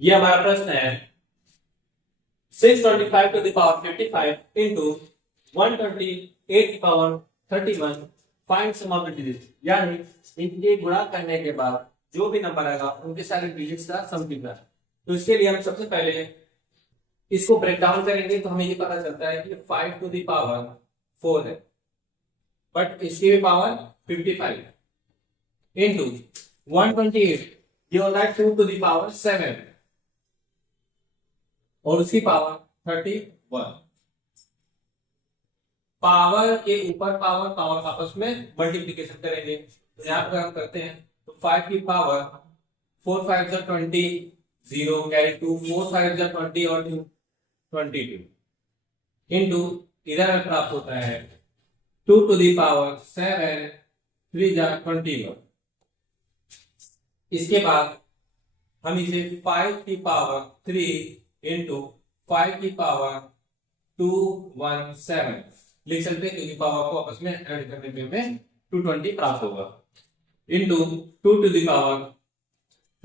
ये हमारा प्रश्न है 625 to the power 55 into 128 की power 31 find sum of the digits. यानी इनके गुणा करने के बाद जो भी नंबर आएगा उनके सारे डिजिट्स का सम कितना है। तो इसके लिए हम सबसे पहले इसको ब्रेक डाउन करेंगे तो हमें ये पता चलता है कि 5 टू द पावर 4 है, बट इसकी भी पावर 55 इंटू 128, ये होता है 2 टू द पावर 7 और उसकी पावर 31। पावर के ऊपर पावर पावर आपस में मल्टीप्लीकेशन करेंगे। तो यहां पर हम करते हैं तो 5 की पावर 4 5 जा 20, 0 कैरी 2, 4 5 जा 20 और 2 22 इंटू इधर हमें प्राप्त होता है 2 टू दी पावर 7 3 जा 21। इसके बाद हम इसे 5 की पावर 3 इंटू 5 की पावर 217 लिख सकते हैं, क्योंकि पावर को आपस में ऐड करने पे हमें 220 प्राप्त होगा into 2 to the power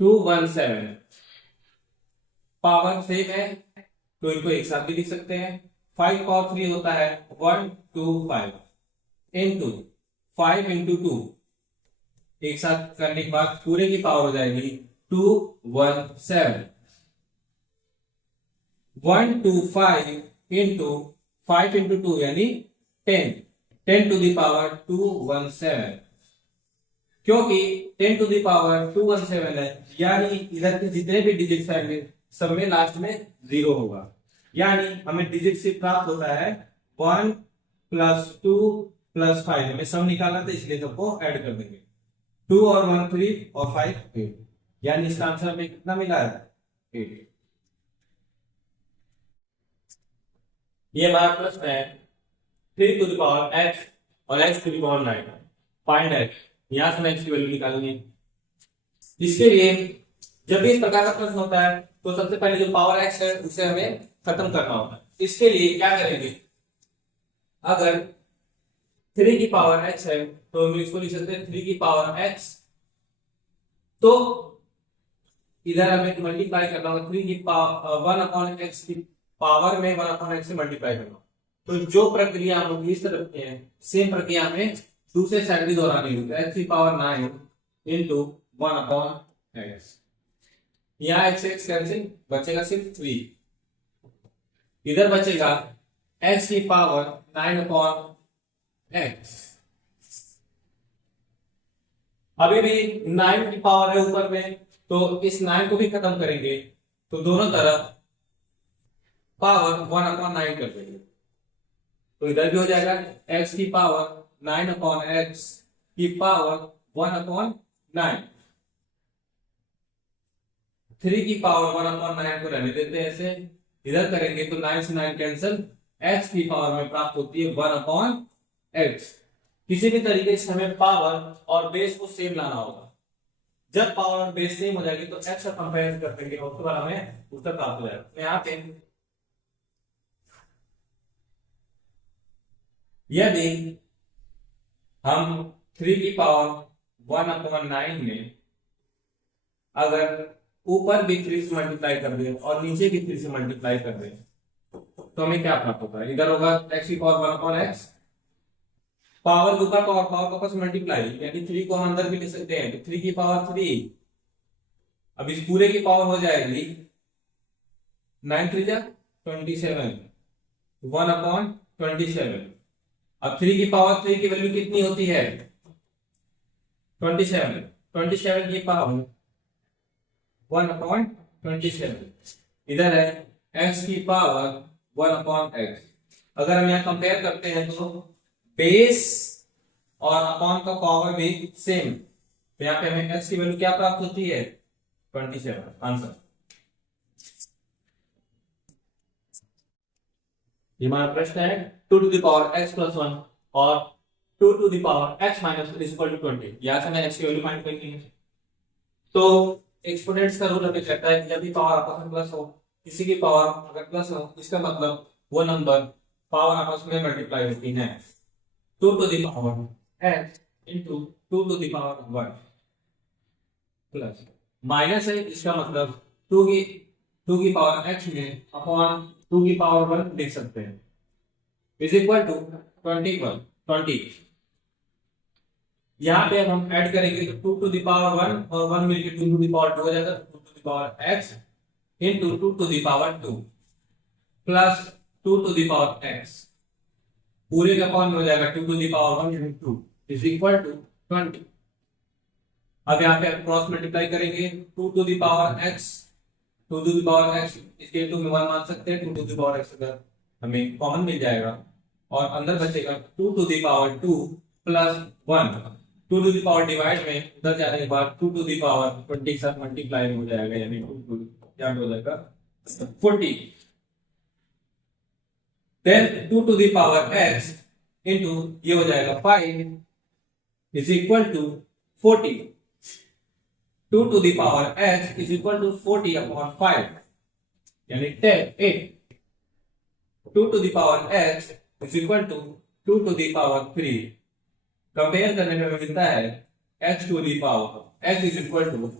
217। Power same है तो इनको एक साथ भी लिख सकते हैं। 5 पावर 3 होता है 125 इंटू 5 इंटू 2, एक साथ करने के बाद पूरे की पावर हो जाएगी 217। 125 इंटू 5 इंटू 2 यानी 10 टू दी पावर 217। क्योंकि 10 टू दी पावर 217 है, यानी इधर के जितने भी डिजिट्स आएंगे सब में लास्ट में 0 होगा। यानी हमें डिजिट से प्राप्त होता है 1 प्लस 2 प्लस 5। हमें सम निकालना था इसलिए सबको ऐड कर देंगे। 2 और 1 3 और 5 8, यानी इसका आंसर हमें कितना मिला है 8। ये हमारा प्रश्न है 3 टू द पावर x और x to the power 9 find x। यहां से हम x की वैल्यू निकालेंगे। इसके लिए जब भी इस प्रकार का प्रश्न होता है तो सबसे पहले जो पावर x है उसे हमें खत्म करना होता है। इसके लिए क्या करेंगे, अगर 3 की पावर x है तो हम इसको लिख सकते हैं 3 की पावर x, तो इधर हमें मल्टीप्लाई करना होगा 3 की पावर 1 अपॉन x की पावर में 1 अपॉन x से मल्टीप्लाई करना। तो जो प्रक्रिया हम लोग इस तरफ के हैं सेम प्रक्रिया हमें दूसरे साइड भी दोहरानी होगी। x की पावर 9 इंटू 1 अपॉन x, यहाँ x x कैंसिल बचेगा सिर्फ 3। इधर बचेगा x की पावर 9 अपॉन x। अभी भी 9 की पावर है ऊपर में, तो इस 9 को भी खत्म करेंगे तो दोनों तरफ पावर 1 अपॉन 9 कर देंगे। तो इधर भी हो जाएगा x की पावर 9 अपॉन x की पावर 1 अपॉन 9। 3 की पावर 1 अपॉन 9 को रहने देते हैं ऐसे। इधर करेंगे तो 9 से 9 कैंसिल, x की पावर में प्राप्त होती है 1 अपॉन x। किसी भी तरीके से हमें पावर और बेस को सेम लाना होगा। जब पावर और बेस सेम हो जाएगी तो x का कंपेयर कर देंगे और उसके बाद हमें उत्तर प्राप्त हो जाएगा। तो यहाँ पे यदि हम 3 की पावर 1 अपॉन 9 में अगर ऊपर भी 3 से मल्टीप्लाई कर दें और नीचे भी 3 से मल्टीप्लाई कर दें तो हमें क्या प्राप्त होता है। इधर होगा x की पावर 1 अपॉन x, पावर ऊपर पावर पावर का मल्टीप्लाई, यानी 3 को हम अंदर भी लिख सकते हैं तो 3 की पावर 3। अब इस पूरे की पावर हो जाएगी 9 3 जा 27, 1 अपॉन 27। अब 3 की पावर 3 की वैल्यू कितनी होती है 27। 27 की पावर 1 अपॉन 27। इधर है x की पावर 1 अपॉन x। अगर हम यहाँ कंपेयर करते हैं तो बेस और अपॉन का पावर भी सेम, तो यहाँ पे हमें x की वैल्यू क्या प्राप्त होती है 27। आंसर ये हमारा प्रश्न है 2 to the power x plus 1 और 2 to the power x minus 1 is equal to 20। यहां से हमें x की वैल्यू फाइंड करनी है। तो एक्सपोनेंट्स का रूल हमें कहता है कि जब भी पावर आपस में प्लस हो, किसी की पावर अगर प्लस हो इसका मतलब वो नंबर पावर आपस में मल्टीप्लाई होती है। 2 to the power x into 2 to the power 1 plus minus है, इसका मतलब टू की पावर x में अपॉन 2 की पावर 1 लिख सकते हैं इज इक्वल टू 20। यहाँ पे अब हम ऐड करेंगे तो 2 टू द पावर 1 और 1 मिलकर 2 टू द पावर 2 हो जाएगा, 2 to the power x into 2 to the power 2 plus 2 to the power x पूरे का अपॉन में हो जाएगा 2 to the power 1 into 2 is equal to 20। अब यहाँ पे क्रॉस मल्टीप्लाई करेंगे 2 to the power x, 2 to the power x इसके इंटू में 1 मान सकते हैं, 2 टू द पावर x अगर हमें कॉमन मिल जाएगा और अंदर बचेगा 2 to the power 2 plus 1। 2 to the power divide में उधर जाने के बाद 2 टू द पावर 20 से मल्टीप्लाई हो जाएगा, यानी 2 क्या हो जाएगा 40। Then 2 to the power x into ये हो जाएगा 5 is equal to 40। 2 to the power x is equal to 40 upon 5 यानी 8। 2 to the power x is equal to 2 to the power 3। Compare करने में मिलता है x to the power x is equal to